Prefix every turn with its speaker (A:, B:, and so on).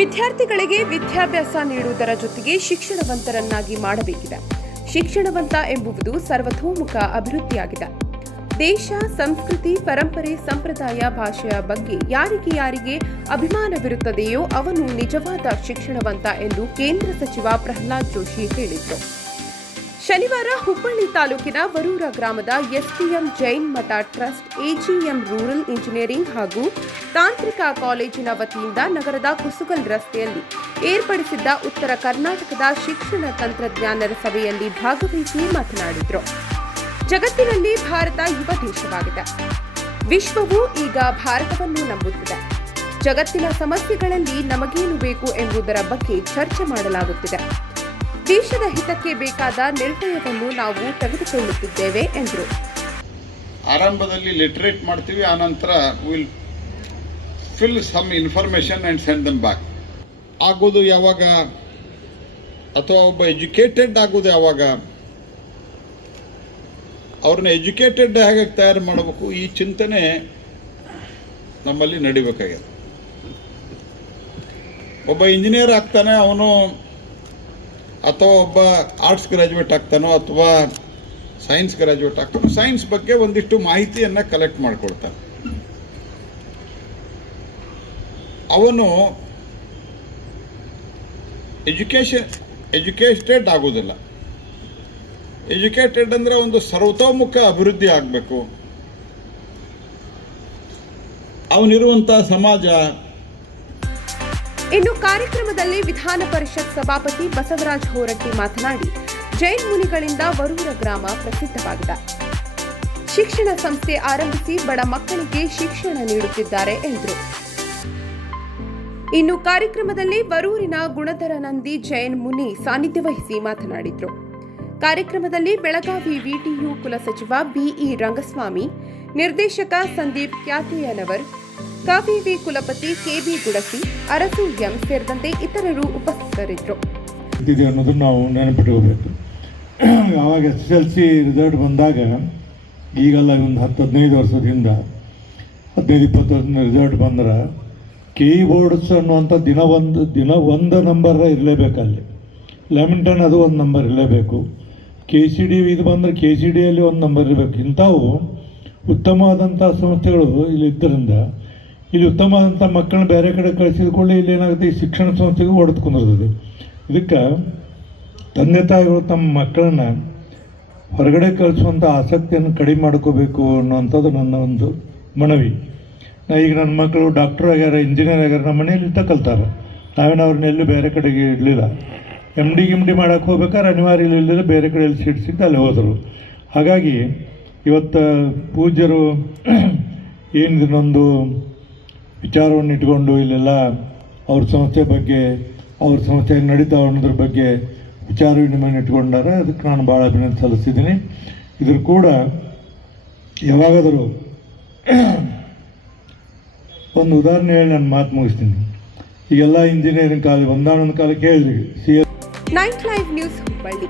A: ವಿದ್ಯಾರ್ಥಿಗಳಿಗೆ ವಿದ್ಯಾಭ್ಯಾಸ ನೀಡುವುದರ ಜೊತೆಗೆ ಶಿಕ್ಷಣವಂತರನ್ನಾಗಿ ಮಾಡಬೇಕಿದೆ. ಶಿಕ್ಷಣವಂತ ಎಂಬುದು ಸರ್ವತೋಮುಖ ಅಭಿವೃದ್ಧಿಯಾಗಿದೆ. ದೇಶ, ಸಂಸ್ಕೃತಿ, ಪರಂಪರೆ, ಸಂಪ್ರದಾಯ ಭಾಷೆಯ ಬಗ್ಗೆ ಯಾರಿಗೆ ಯಾರಿಗೆ ಅಭಿಮಾನವಿರುತ್ತದೆಯೋ ಅವನು ನಿಜವಾದ ಶಿಕ್ಷಣವಂತ ಎಂದು ಕೇಂದ್ರ ಸಚಿವ ಪ್ರಹ್ಲಾದ್ ಜೋಶಿ ಹೇಳಿದರು. ಶನಿವಾರ ಹುಬ್ಬಳ್ಳಿ ತಾಲೂಕಿನ ವರೂರ ಗ್ರಾಮದ ಎಸ್ಟಿಎಂ ಜೈನ್ ಮಠ ಟ್ರಸ್ಟ್ ಎಜಿಎಂ ರೂರಲ್ ಇಂಜಿನಿಯರಿಂಗ್ ಹಾಗೂ ತಾಂತ್ರಿಕ ಕಾಲೇಜಿನ ವತಿಯಿಂದ ನಗರದ ಕುಸುಗಲ್ ರಸ್ತೆಯಲ್ಲಿ ಏರ್ಪಡಿಸಿದ್ದ ಉತ್ತರ ಕರ್ನಾಟಕದ ಶಿಕ್ಷಣ ತಂತ್ರಜ್ಞಾನರ ಸಭೆಯಲ್ಲಿ ಭಾಗವಹಿಸಿ ಮಾತನಾಡಿದರು. ಜಗತ್ತಿನಲ್ಲಿ ಭಾರತ ಯುವ ದೇಶವಾಗಿದೆ. ವಿಶ್ವವು ಈಗ ಭಾರತವನ್ನು ನಂಬುತ್ತಿದೆ. ಜಗತ್ತಿನ ಸಮಸ್ಯೆಗಳಲ್ಲಿ ನಮಗೇನು ಬೇಕು ಎಂಬುದರ ಬಗ್ಗೆ ಚರ್ಚೆ ಮಾಡಲಾಗುತ್ತಿದೆ. ದೇಶದ ಹಿತಕ್ಕೆ ಬೇಕಾದ ನಿರ್ಣಯವನ್ನು ನಾವು ತೆಗೆದುಕೊಳ್ಳುತ್ತಿದ್ದೇವೆ, ಎಂದರು.
B: ಆರಂಭದಲ್ಲಿ ಲಿಟ್ರೇಟ್ ಮಾಡ್ತೀವಿ, ಆನಂತರ will fill some information and send them back ಆಗೋದು ಯಾವಾಗ? ಅಥವಾ ಒಬ್ಬ ಎಜುಕೇಟೆಡ್ ಆಗೋದು ಯಾವಾಗ? ಅವ್ರನ್ನ ಎಜುಕೇಟೆಡ್ ಹೇಗೆ ತಯಾರು ಮಾಡಬೇಕು? ಈ ಚಿಂತನೆ ನಮ್ಮಲ್ಲಿ ನಡಿಬೇಕಾಗಿದೆ. ಒಬ್ಬ ಇಂಜಿನಿಯರ್ ಆಗ್ತಾನೆ, ಅವನು ಅಥವಾ ಒಬ್ಬ ಆರ್ಟ್ಸ್ ಗ್ರ್ಯಾಜುಯೇಟ್ ಆಗ್ತಾನೋ ಅಥವಾ ಸೈನ್ಸ್ ಗ್ರ್ಯಾಜುಯೇಟ್ ಆಗ್ತಾನೋ ಸೈನ್ಸ್ ಬಗ್ಗೆ ಒಂದಿಷ್ಟು ಮಾಹಿತಿಯನ್ನು ಕಲೆಕ್ಟ್ ಮಾಡಿಕೊಳ್ತಾನೆ. ಅವನು ಎಜುಕೇಷನ್ ಎಜುಕೇಟೆಡ್ ಆಗೋದಿಲ್ಲ ಎಜುಕೇಟೆಡ್ ಅಂದರೆ ಒಂದು ಸರ್ವತೋಮುಖ ಅಭಿವೃದ್ಧಿ ಆಗಬೇಕು. ಅವನಿರುವಂಥ ಸಮಾಜ
A: ಇನ್ನು ಕಾರ್ಯಕ್ರಮದಲ್ಲಿ ವಿಧಾನ ಪರಿಷತ್ ಸಭಾಪತಿ ಬಸವರಾಜ್ ಹೋರಟ್ಟಿ ಮಾತನಾಡಿ, ಜೈನ್ ಮುನಿಗಳಿಂದ ವರೂರ ಗ್ರಾಮ ಪ್ರಸಿದ್ಧವಾಗಿದೆ. ಶಿಕ್ಷಣ ಸಂಸ್ಥೆ ಆರಂಭಿಸಿ ಬಡ ಮಕ್ಕಳಿಗೆ ಶಿಕ್ಷಣ ನೀಡುತ್ತಿದ್ದಾರೆ ಎಂದರು. ಇನ್ನು ಕಾರ್ಯಕ್ರಮದಲ್ಲಿ ವರೂರಿನ ಗುಣಧರ ನಂದಿ ಜೈನ್ ಮುನಿ ಸಾನ್ನಿಧ್ಯ ವಹಿಸಿ ಮಾತನಾಡಿದರು. ಕಾರ್ಯಕ್ರಮದಲ್ಲಿ ಬೆಳಗಾವಿ ವಿಟಿಯು ಕುಲಸಚಿವ ಬಿಇ ರಂಗಸ್ವಾಮಿ, ನಿರ್ದೇಶಕ ಸಂದೀಪ್ ಕ್ಯಾತಿಯನವರ್ ಕವಿವಿ ಕುಲಪತಿ ಕೆಬಿ ಗುಡಸಿ, ಅರಸು ಎಂ ಸೇರಿದಂತೆ ಇತರರು ಉಪಸ್ಥಿತರಿದ್ದರು.
C: ಅನ್ನೋದನ್ನು ನಾವು ನೆನಪಿಟ್ಕೋಬೇಕು ಆವಾಗ S S L C result ಬಂದಾಗ, ಈಗೆಲ್ಲ ಒಂದು ಹತ್ತು ಹದಿನೈದು ವರ್ಷದ ಹಿಂದೆ ಹದಿನೈದು ಇಪ್ಪತ್ತು ವರ್ಷದ ರಿಸಲ್ಟ್ ಬಂದ್ರೆ ಕೆ ಇ ಬೋರ್ಡ್ಸ್ ಅನ್ನುವಂಥ ದಿನ ಒಂದು ದಿನ ಒಂದು ನಂಬರ್ ಇರಲೇಬೇಕಲ್ಲಿ. ಲೆಮಿಂಟನ್ ಅದು ಒಂದು ನಂಬರ್ ಇರಲೇಬೇಕು. ಕೆ ಸಿ ಡಿ ಇದು ಬಂದರೆ ಕೆ ಸಿ ಡಿಯಲ್ಲಿ ಒಂದು ನಂಬರ್ ಇರಬೇಕು. ಇಂಥವು ಉತ್ತಮವಾದಂಥ ಸಂಸ್ಥೆಗಳು ಇಲ್ಲಿ ಇದ್ದರಿಂದ ಇಲ್ಲಿ ಉತ್ತಮವಾದಂಥ ಮಕ್ಕಳನ್ನ ಬೇರೆ ಕಡೆ ಕಳಿಸಿದ ಕೂಡಲೇ ಇಲ್ಲಿ ಏನಾಗುತ್ತೆ, ಈ ಶಿಕ್ಷಣ ಸಂಸ್ಥೆಗೂ ಹೊಡೆದು ಕುಂದಿರ್ತದೆ ಇದಕ್ಕೆ ತಂದೆ ತಾಯಿಗಳು ತಮ್ಮ ಮಕ್ಕಳನ್ನ ಹೊರಗಡೆ ಕಳಿಸುವಂಥ ಆಸಕ್ತಿಯನ್ನು ಕಡಿಮೆ ಮಾಡ್ಕೋಬೇಕು ಅನ್ನುವಂಥದ್ದು ನನ್ನ ಒಂದು ಮನವಿ. ಈಗ ನನ್ನ ಮಕ್ಕಳು ಡಾಕ್ಟರ್ ಆಗ್ಯಾರ ಇಂಜಿನಿಯರ್ ಆಗ್ಯಾರ, ನಮ್ಮ ಇಂಥ ಕಲ್ತಾರೆ ನಾವೇನು ಅವ್ರನ್ನ ಎಲ್ಲೂ ಬೇರೆ ಕಡೆಗೆ ಇಡಲಿಲ್ಲ. ಎಂ ಡಿ ಗಿಮ್ ಡಿ ಮಾಡೋಕೆ ಹೋಗ್ಬೇಕಾದ್ರೆ ಅನಿವಾರ್ಯ ಇಲ್ಲದೆ ಬೇರೆ ಕಡೆಯಲ್ಲಿ ಸೀಟ್ ಸಿಕ್ತು ಅಲ್ಲಿ ಹೋದರು. ಹಾಗಾಗಿ ಇವತ್ತು ಪೂಜ್ಯರು ಏನಿದನ್ನೊಂದು ವಿಚಾರವನ್ನು ಇಟ್ಕೊಂಡು ಇಲ್ಲೆಲ್ಲ ಅವ್ರ ಸಂಸ್ಥೆ ಬಗ್ಗೆ, ಅವ್ರ ಸಂಸ್ಥೆ ನಡೀತಾವೆ ಅನ್ನೋದ್ರ ಬಗ್ಗೆ ವಿಚಾರ ವಿನಿಮಯ ಇಟ್ಕೊಂಡಾರೆ ಅದಕ್ಕೆ ನಾನು ಭಾಳ ಅಭಿನಂದನೆ ಸಲ್ಲಿಸಿದ್ದೀನಿ ಇದ್ರ ಕೂಡ ಯಾವಾಗಾದರೂ ಒಂದು ಉದಾಹರಣೆ ಹೇಳಿ ನಾನು ಮಾತು ಮುಗಿಸ್ತೀನಿ. ಈಗೆಲ್ಲ ಇಂಜಿನಿಯರಿಂಗ್ ಕಾಲೇಜ್ ಒಂದಾನೊಂದು ಕಾಲಕ್ಕೆ ಹೇಳಿದ್ರಿ. C
A: night live news Hubballi.